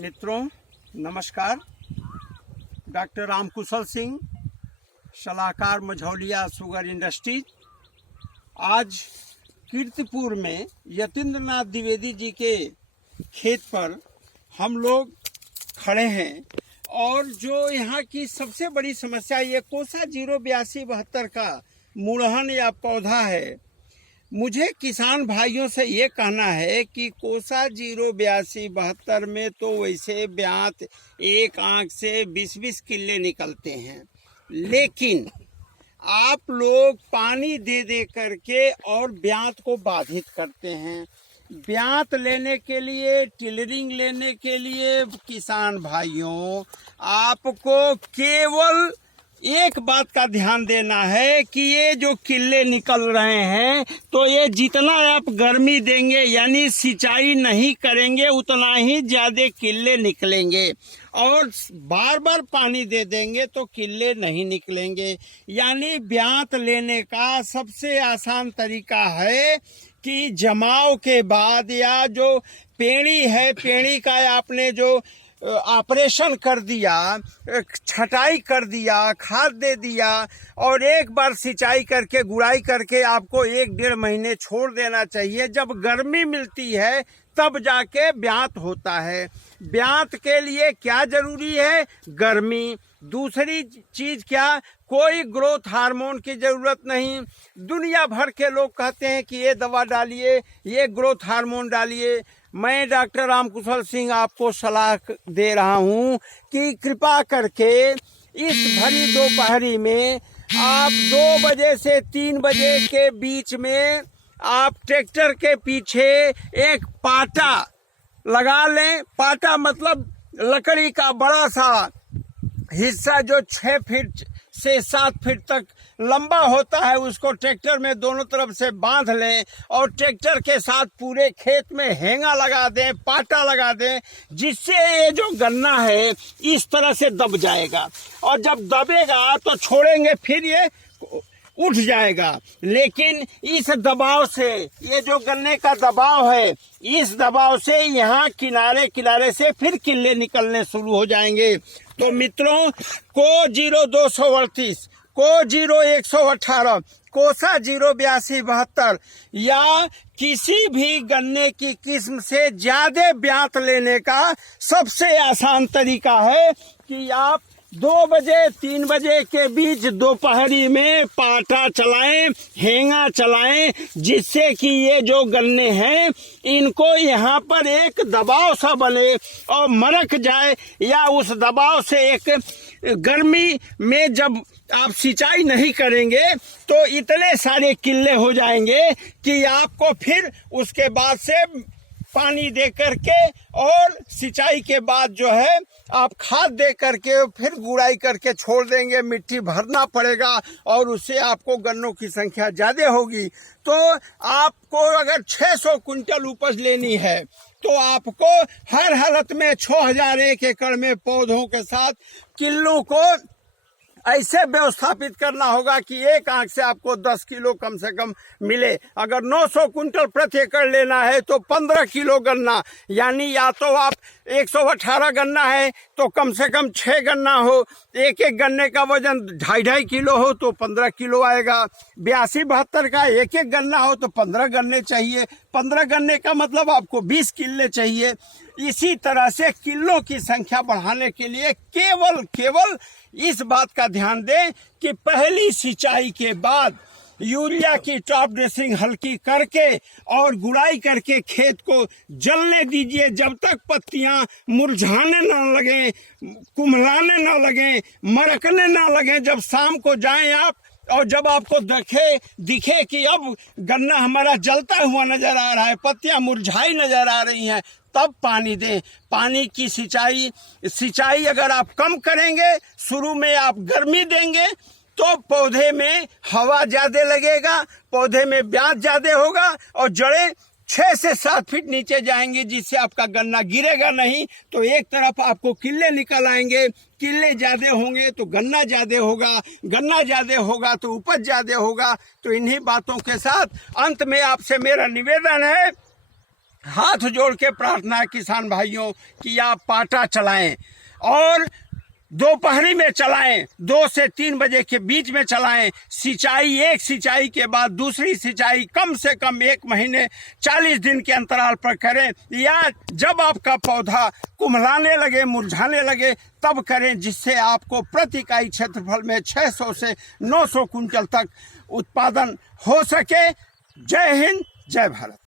मित्रों नमस्कार। डॉक्टर रामकुशल सिंह, सलाहकार मझौलिया शुगर इंडस्ट्रीज। आज कीर्तिपुर में यतीन्द्रनाथ द्विवेदी जी के खेत पर हम लोग खड़े हैं और जो यहाँ की सबसे बड़ी समस्या ये कोसा 08272 का मुड़हन या पौधा है। मुझे किसान भाइयों से ये कहना है कि कोसा 08272 में तो वैसे ब्यात एक आंख से 20-20 किल्ले निकलते हैं, लेकिन आप लोग पानी दे दे करके और ब्यात को बाधित करते हैं। ब्यात लेने के लिए, टिलरिंग लेने के लिए किसान भाइयों आपको केवल एक बात का ध्यान देना है कि ये जो किल्ले निकल रहे हैं तो ये जितना आप गर्मी देंगे यानी सिंचाई नहीं करेंगे उतना ही ज्यादा किल्ले निकलेंगे, और बार बार पानी दे देंगे तो किल्ले नहीं निकलेंगे। यानी ब्यात लेने का सबसे आसान तरीका है कि जमाव के बाद या जो पेड़ी है, पेड़ी का आपने जो ऑपरेशन कर दिया, छटाई कर दिया, खाद दे दिया और एक बार सिंचाई करके गुड़ाई करके आपको 1-1.5 महीने छोड़ देना चाहिए। जब गर्मी मिलती है तब जाके ब्यात होता है। ब्यात के लिए क्या जरूरी है? गर्मी। दूसरी चीज क्या? कोई ग्रोथ हार्मोन की जरूरत नहीं। दुनिया भर के लोग कहते हैं कि ये दवा डालिए, ये ग्रोथ हार्मोन डालिए। मैं डॉक्टर रामकुशल सिंह आपको सलाह दे रहा हूं कि कृपा करके इस भरी दोपहरी में आप 2 बजे से 3 बजे के बीच में आप ट्रैक्टर के पीछे एक पाटा लगा लें। पाटा मतलब लकड़ी का बड़ा सा हिस्सा जो 6 फीट से 7 फीट तक लंबा होता है, उसको ट्रैक्टर में दोनों तरफ से बांध लें और ट्रैक्टर के साथ पूरे खेत में हेंगा लगा दें, पाटा लगा दें, जिससे ये जो गन्ना है इस तरह से दब जाएगा। और जब दबेगा तो छोड़ेंगे फिर ये उठ जाएगा। लेकिन इस दबाव से, ये जो गन्ने का दबाव है, इस दबाव से यहाँ किनारे किनारे से फिर किल्ले निकलने शुरू हो जाएंगे। तो मित्रों, को 0238, को 0118, कोसा 08272 या किसी भी गन्ने की किस्म से ज्यादा ब्यात लेने का सबसे आसान तरीका है कि आप 2 बजे 3 बजे के बीच दोपहरी में पाटा चलाएं, हेंगा चलाएं, जिससे कि ये जो गन्ने हैं इनको यहाँ पर एक दबाव सा बने और मरक जाए, या उस दबाव से एक गर्मी में जब आप सिंचाई नहीं करेंगे तो इतने सारे किल्ले हो जाएंगे कि आपको फिर उसके बाद से पानी दे करके और सिंचाई के बाद जो है आप खाद दे करके फिर गुड़ाई करके छोड़ देंगे। मिट्टी भरना पड़ेगा और उससे आपको गन्नों की संख्या ज्यादा होगी। तो आपको अगर 600 क्विंटल उपज लेनी है तो आपको हर हालत में 6000 एक एकड़ में पौधों के साथ किल्लों को ऐसे व्यवस्थापित करना होगा कि एक आंख से आपको 10 किलो कम से कम मिले। अगर 900 क्विंटल प्रति एकड़ लेना है तो 15 किलो गन्ना, यानी या तो आप 118 गन्ना है तो कम से कम 6 गन्ना हो, एक एक गन्ने का वजन 2.5 किलो हो तो 15 किलो आएगा। 82-72 का एक एक गन्ना हो तो 15 गन्ने चाहिए। 15 गन्ने का मतलब आपको 20 किल्ले चाहिए। इसी तरह से किल्लों की संख्या बढ़ाने के लिए केवल इस बात का ध्यान दें कि पहली सिंचाई के बाद यूरिया की टॉप ड्रेसिंग हल्की करके और गुड़ाई करके खेत को जलने दीजिए जब तक पत्तियां मुरझाने ना लगे, कुम्हलाने ना लगे, मरकने ना लगे। जब शाम को जाएं आप और जब आपको दिखे कि अब गन्ना हमारा जलता हुआ नजर आ रहा है, पत्तियां मुरझाई नजर आ रही हैं, तब पानी दें। पानी की सिंचाई अगर आप कम करेंगे, शुरू में आप गर्मी देंगे तो पौधे में हवा ज्यादा लगेगा, पौधे में ब्यात ज्यादा होगा और जड़ें 6 से 7 फीट नीचे जाएंगे, जिससे आपका गन्ना गिरेगा नहीं। तो एक तरफ आपको किल्ले निकल आएंगे, किल्ले ज्यादा होंगे तो गन्ना ज्यादा होगा, गन्ना ज्यादा होगा तो उपज ज्यादा होगा। तो इन्हीं बातों के साथ अंत में आपसे मेरा निवेदन है हाथ जोड़ के प्रार्थना है किसान भाइयों कि आप पाटा चलाएं और दोपहरी में चलाएं, 2 से 3 बजे के बीच में चलाएं। सिंचाई, एक सिंचाई के बाद दूसरी सिंचाई कम से कम 1 महीने 40 दिन के अंतराल पर करें, या जब आपका पौधा कुम्हलाने लगे, मुरझाने लगे तब करें, जिससे आपको प्रति इकाई क्षेत्रफल में 600 से 900 कुंटल तक उत्पादन हो सके। जय हिंद, जय भारत।